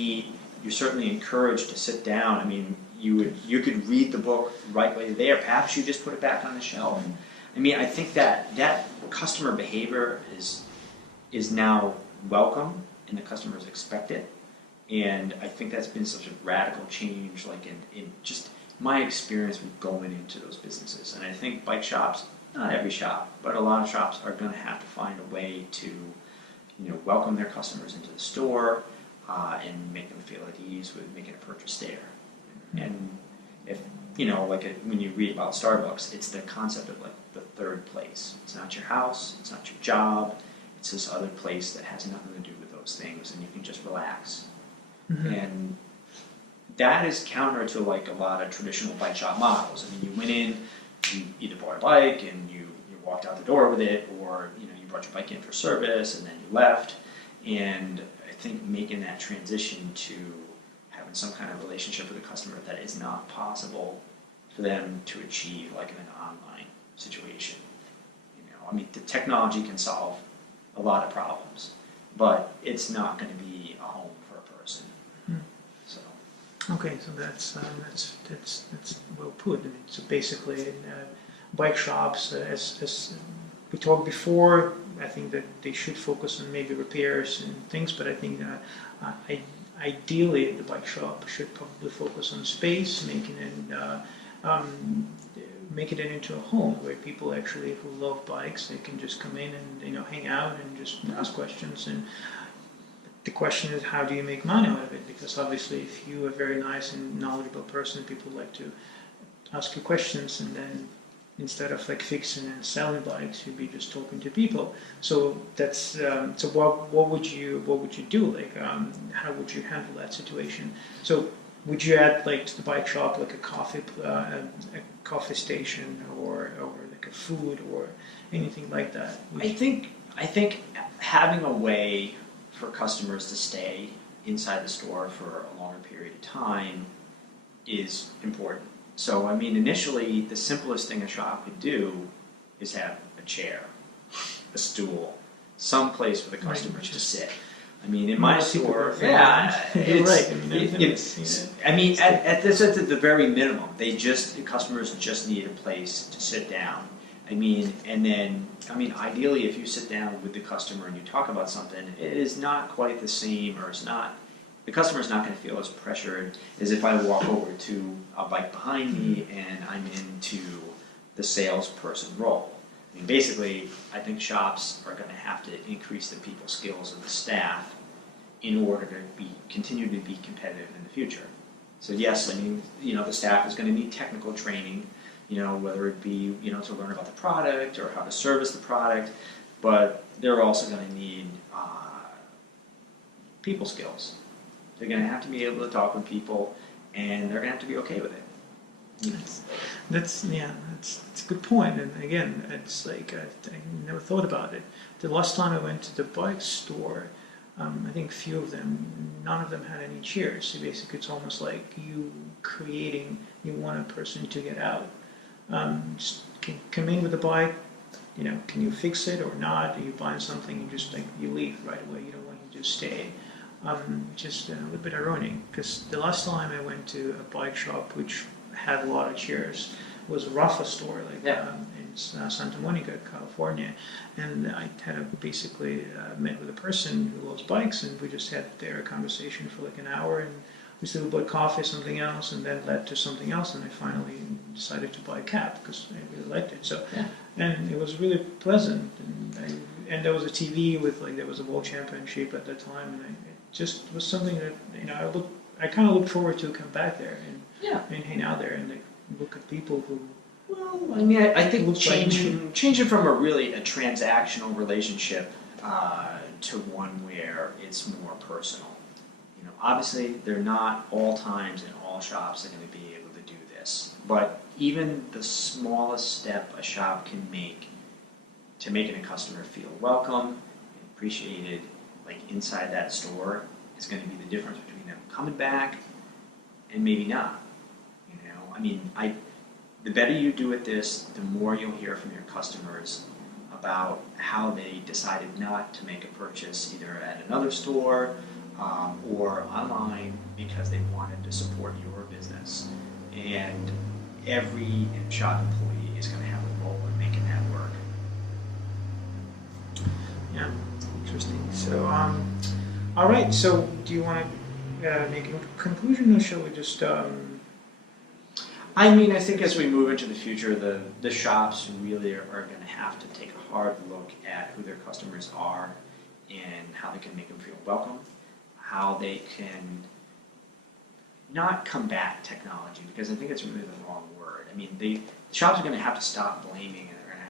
eat, you're certainly encouraged to sit down. I mean, you could read the book right there. Perhaps you just put it back on the shelf. I mean, I think that customer behavior is now welcome, and the customers expect it. And I think that's been such a radical change, like in just my experience with going into those businesses. And I think bike shops, not every shop, but a lot of shops are going to have to find a way to, welcome their customers into the store and make them feel at ease with making a purchase there. And if, when you read about Starbucks, it's the concept of like the third place. It's not your house, it's not your job, it's this other place that has nothing to do with those things, and you can just relax. And that is counter to like a lot of traditional bike shop models. I mean, you went in, you either bought a bike and you walked out the door with it, or you brought your bike in for service and then you left. And I think making that transition to having some kind of relationship with the customer that is not possible for them to achieve like in an online situation. I mean, the technology can solve a lot of problems, but it's not going to be a home for a person. So. Okay, so that's well put. I mean, so basically, in bike shops, as we talked before, I think that they should focus on maybe repairs and things, but I think ideally the bike shop should probably focus on space, making it into a home where people actually who love bikes, they can just come in and hang out and just ask questions. And the question is, how do you make money out of it? Because obviously, if you're a very nice and knowledgeable person, people like to ask you questions, and then instead of like fixing and selling bikes, you'd be just talking to people. So that's so. What would you do? Like, how would you handle that situation? So, would you add like to the bike shop like a coffee station or like a food or anything like that? I think having a way for customers to stay inside the store for a longer period of time is important. So, I mean, initially, the simplest thing a shop could do is have a chair, a stool, some place for the customers to sit. I mean, in my store, it's at the very minimum, the customers just need a place to sit down. I mean, ideally, if you sit down with the customer and you talk about something, it is not quite the same, or the customer's not going to feel as pressured as if I walk over to a bike behind me and I'm into the salesperson role. I mean, basically, I think shops are going to have to increase the people skills of the staff in order to continue to be competitive in the future. So yes, I mean, the staff is going to need technical training, whether it be, to learn about the product or how to service the product, but they're also going to need people skills. They're going to have to be able to talk with people, and they're going to have to be okay with it. That's a good point. And again, it's like I never thought about it. The last time I went to the bike store, I think none of them had any chairs. So basically, it's almost like you want a person to get out. Just come in with a bike. Can you fix it or not? Are you buying something? You leave right away. You don't want to just stay. Just a little bit ironic, because the last time I went to a bike shop which had a lot of chairs was a Rafa store, in Santa Monica, California, and I had basically met with a person who loves bikes, and we just had a conversation for like an hour, and we still bought coffee, something else, and then led to something else, and I finally decided to buy a cap because I really liked it. So, and it was really pleasant, and there was a TV with there was a world championship at that time, and it just was something that I kind of looked forward to come back there and hang out there and look at people who. Well, I mean, I think changing from a transactional relationship to one where it's more personal. Obviously, they're not all times and all shops are going to be able to do this, but even the smallest step a shop can make to making a customer feel welcome and appreciated, inside that store, is going to be the difference between them coming back and maybe not. I mean, the better you do at this, the more you'll hear from your customers about how they decided not to make a purchase either at another store or online because they wanted to support your business. And every shop employee is going to have a role in making that work. Yeah, interesting. So, all right. So, do you want to make a conclusion, or shall we just? I mean, I think as we move into the future, the shops really are going to have to take a hard look at who their customers are and how they can make them feel welcome, how they can not combat technology, because I think it's really the wrong word. I mean, the shops are going to have to stop blaming and